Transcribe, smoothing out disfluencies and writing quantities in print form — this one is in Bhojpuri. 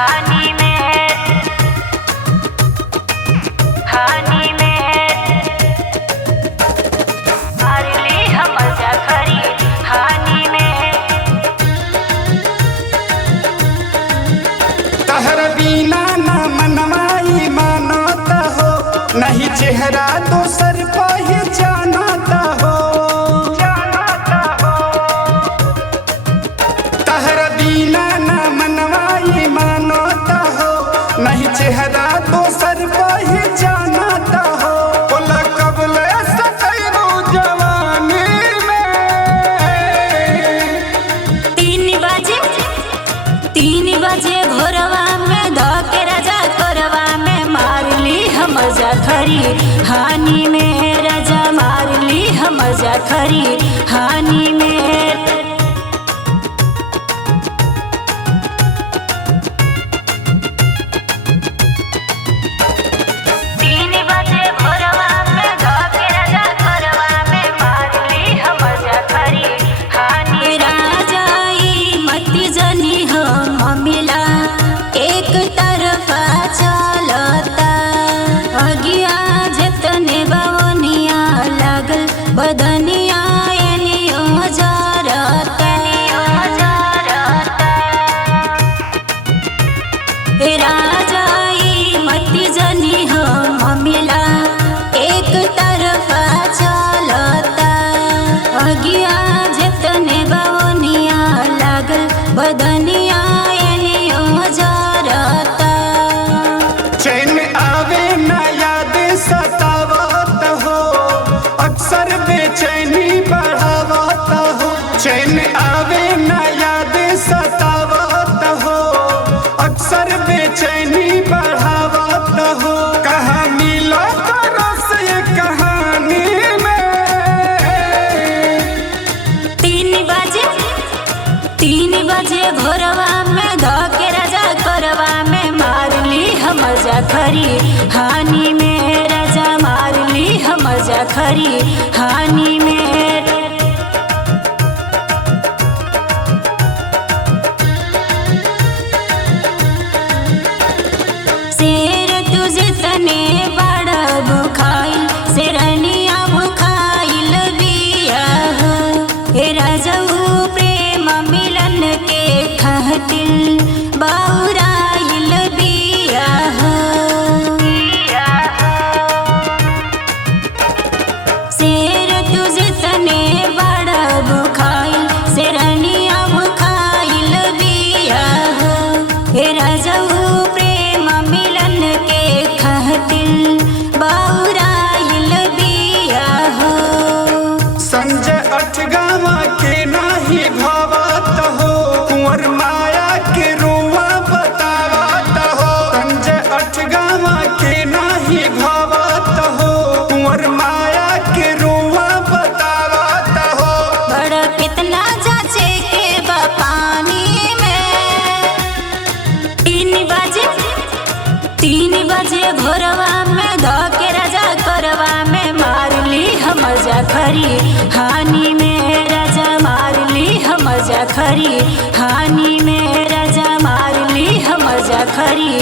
हानि में मार ली हम मजा खरी हानि में। तहर बिना ना मनवाई मानता हो, नहीं चेहरा दोसर पहचानता हो। तहर बिना ना मनवाई मानता हो, नहीं चेहरा दोसर पहचानता हो। बोला कबल सकैबो जवानी में। 3 बजे भोरवा में धके राजा कोरवा में मार ली हम मजा खरी हानि में। राजा मार ली हम मजा खरी हानि में। 3 बजे भोरवा में धके राजा कोरवा में मार ली हम मजा खरी हानि। राजा ई मती जनी हम मिला एक तरफा चलता। अगिया जतने बवनिया लागल बदनिया एनियो जरता। राजा ई मती जनी हम मिला एक तरफा चलता। अगिया जतने बवनिया लागल बदनिया एनियो जरता। चैन आवे ना याद सतावत हो, अक्सर बेचैनी बढ़ावत हो। चैन आवे ना याद सतावत हो, अक्सर बेचैनी बढ़ावत हो। कहाँ मिला तरस ये कहानी में। 3 बजे भोरवा में धके राजा कोरवा में मार ली हम मजा खरी हानि में। राजा मार ली हम मजा खरी हानि में। शेर तुझे तने बड़ भुखाइल शेरनिया भुखाइल बिया हो। हे राजऊ प्रेम मिलन के खातिर बाउराइल बिया हो। शेर तुझे तने बड़ भुखाइल शेरनिया भुखाइल बिया हो। हे राजऊ प्रेम मिलन के खातिर बाउराइल बिया हो। संजय अठगावा के नाही भावत हो, कुंवर माया के रुआ बतावत हो। संजय अठगावा के नाही भावत हो, कुंवर माया के रुआ बतावत हो। बड़ कितना जाचे के बा पानी में। 3 बजे भोरवा में धके राजा कोरवा में मार ली हम मजा खरी हानि में। राजा मार ली हम मजा खरी हानि में। राजा मार ली हम मजा खरी